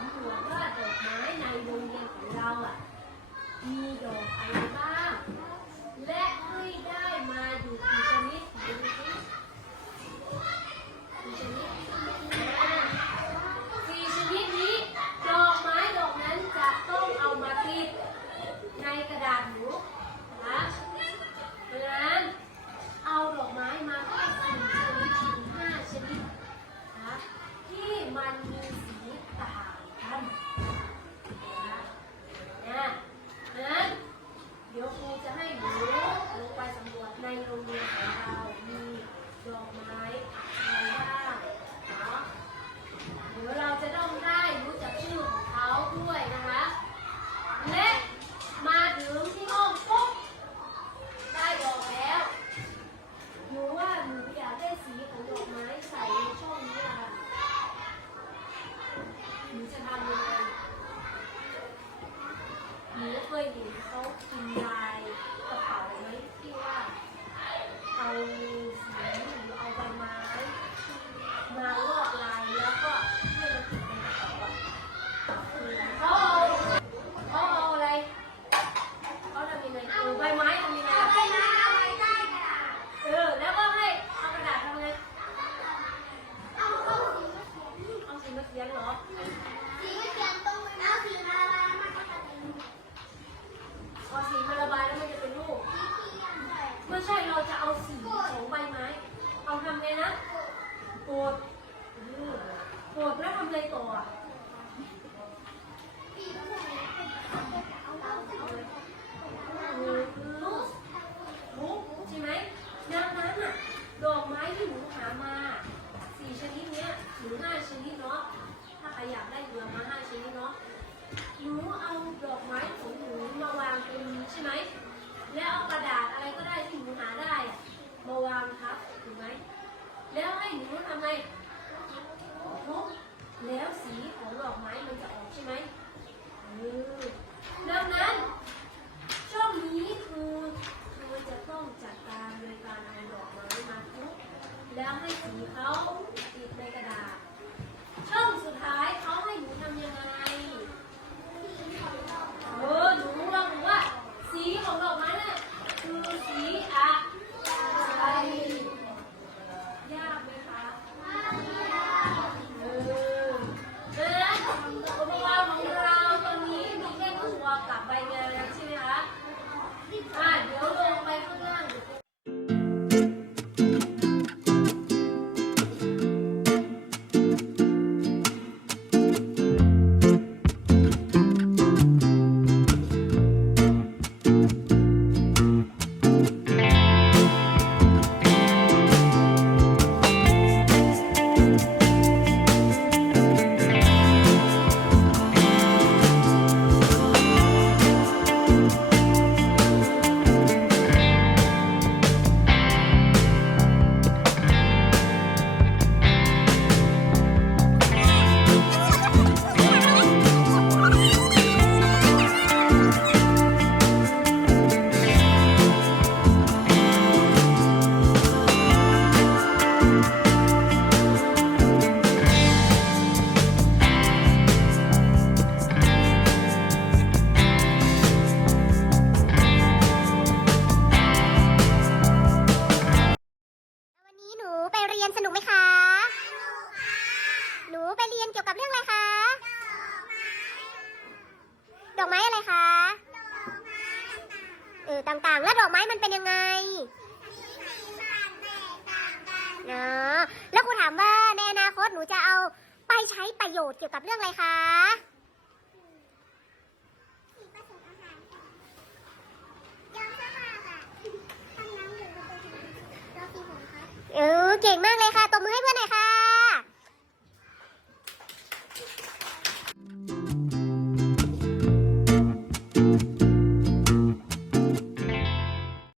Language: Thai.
สำรวจว่าดอกไม้ในโรงเรียนของเราอะ มีดอกอะไรบ้าง และไม่ได้ ไงนะโกรธโกรธแล้วทำอะไรต่ออะ แล้วให้สีเขาติดในกระดาษ ช่องสุดท้ายเขาให้หนูทำยังไงเออหนูลอหนูว่า สีของดอกไม้น่ะคือสีอะไรยากไหมคะยากเออเออุปกรณ์ของเราตอนนี้มีแค่ถั่วกับใบเงาใช่ไหมคะอะ ดอกไม้อะไรคะ เออต่างๆ แล้วดอกไม้มันเป็นยังไงเนาะแล้วครูถามว่าในอนาคตหนูจะเอาไปใช้ประโยชน์เกี่ยวกับเรื่องอะไรคะเออเก่งมากเลย